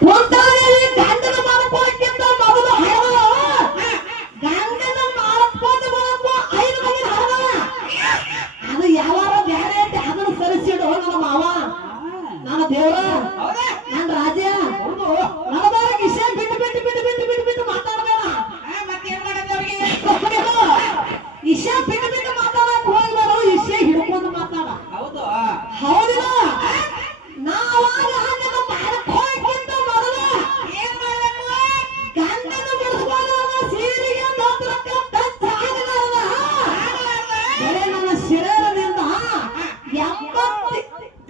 ¿Cuántas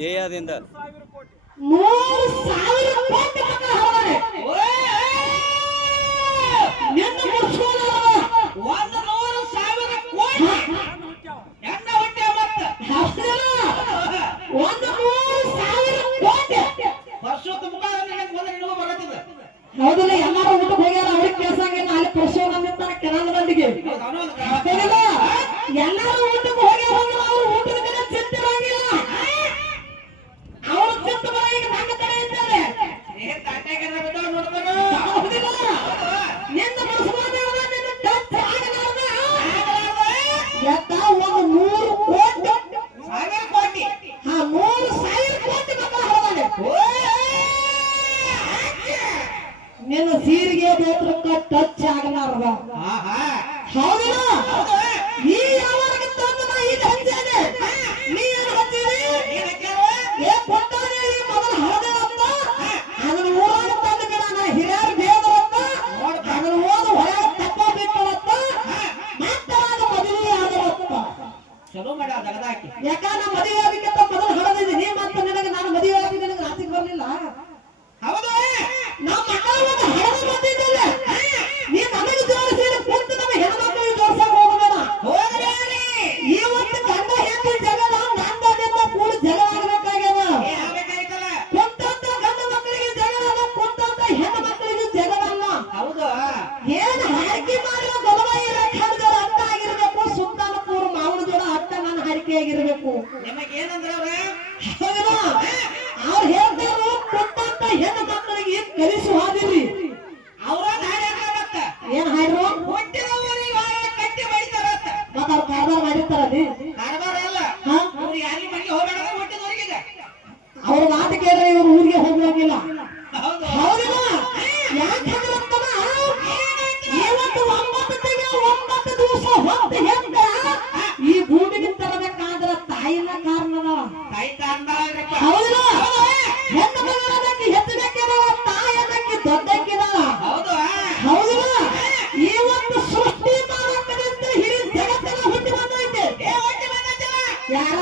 ದೇಹದಿಂದ. ಹೌದಿಲ್ಲ ಎಲ್ಲಾರು ಊಟಕ್ಕೆ ಹೋಗ್ಯಾರ ಅವ್ರಿಗೆ ಕೆಲಸ ಅಲ್ಲಿ ವರ್ಷ ಬಂದಿಗೆ. ಎಲ್ಲಾರು ನೀನು ಸೀರಿಗೆ ಬೇದ್ರಕ್ಕ ಟಚ್ ಆಗಲಾರ್ದ ಹೌದಿಲ್ಲ ಈ ಗಿಡ ತಪ್ಪ ಮದುವೆ ಆದಳತ್ತ ಯಾಕಂದ್ರೆ ಮದುವೆ ಮೊದಲು ನಮಗೇನಂದ್ರ ಅವ್ರ ಹೇಳ್ತಾರು ಕೊಟ್ಟಂತ ಹೆಣ್ಣು ಮಕ್ಕಳಿಗೆ ಏನ್ ಕಲಿಸು ಹಾದಿರಿ ಅವ್ರ ಹಾಡ್ಯಾಕ ಏನ್ ಹಾಡ್ರು? ಕೊಟ್ಟಿರೋರಿಗೆ ಕಟ್ಟಿ ಬೈತಾರತ್ತ ಮತ್ತ ಅವ್ರ ಕಾರ್ಬಾರ್ ಮಾಡಿರ್ತಾರ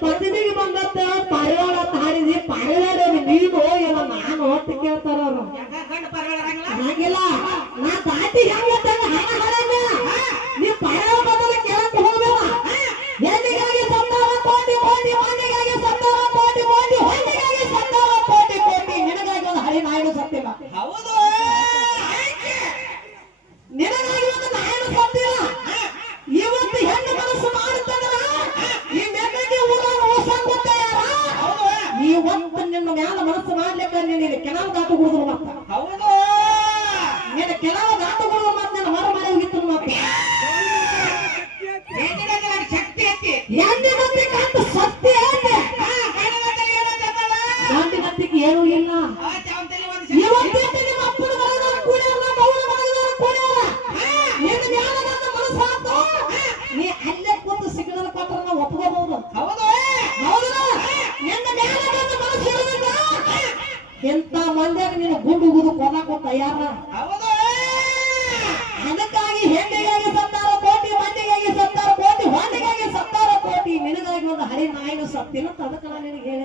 ಪದ್ಧತಿಗೆ ಬಂದತ್ತ ಪಾರಿವಾಳ ಅಂತ ಹಾಡಿದಿ ನೀವು ನೀನು? ಇಲ್ಲ ನಾನು ಹೊಟ್ಟು ಕೇಳ್ತಾರ ಅವ್ರು. ಹಂಗಿಲ್ಲ. ನಾ ದಾಟಿ ಹೆಂಗ ಹಣ ಹಾಡಂಗ ನೀ ಕೇಳಕ್ ಎಲ್ಲಿಗಾಗಿ ಬಂದಾವ? ಕೋಟಿ ಕೋಟಿ ದಾತು ಗುಡುದು ಹೌದು? ನಿನ್ನ ಕೆಲವು ದಾತು ಗುಡುದು ಮಾತ ನನ್ನ ಹೊರ ಮನೆ ಹೋಗಿತ್ತು ಮಾತ ಶಕ್ತಿ ಅಂತ ಸತ್ಯ ಏನೆ ಗಾಂಧಿ ಮತ್ತಿಗೆ ಇಲ್ಲ. ಎಂತ ಮಂದ್ಯಾಗ ನೀನು ಗುಂಡು ಗುದು ಕೊನಾಕು ತಯಾರ? ಅದಕ್ಕಾಗಿ ಹೆಣ್ಣಿಗಾಗಿ ಸತ್ತಾರ ಕೋಟಿ ಮಂದಿಗಾಗಿ ಸತ್ತಾರ ಕೋಟಿ ಹೊಂದಿಗಾಗಿ ಸತ್ತಾರ ಕೋಟಿ ನಿನಗಾಗಿ ಒಂದು ಹರಿ ನಾಯಿನ ಸತ್ತಿನ ಅದಕ್ಕೆ ನಾನು ನಿನಗೆ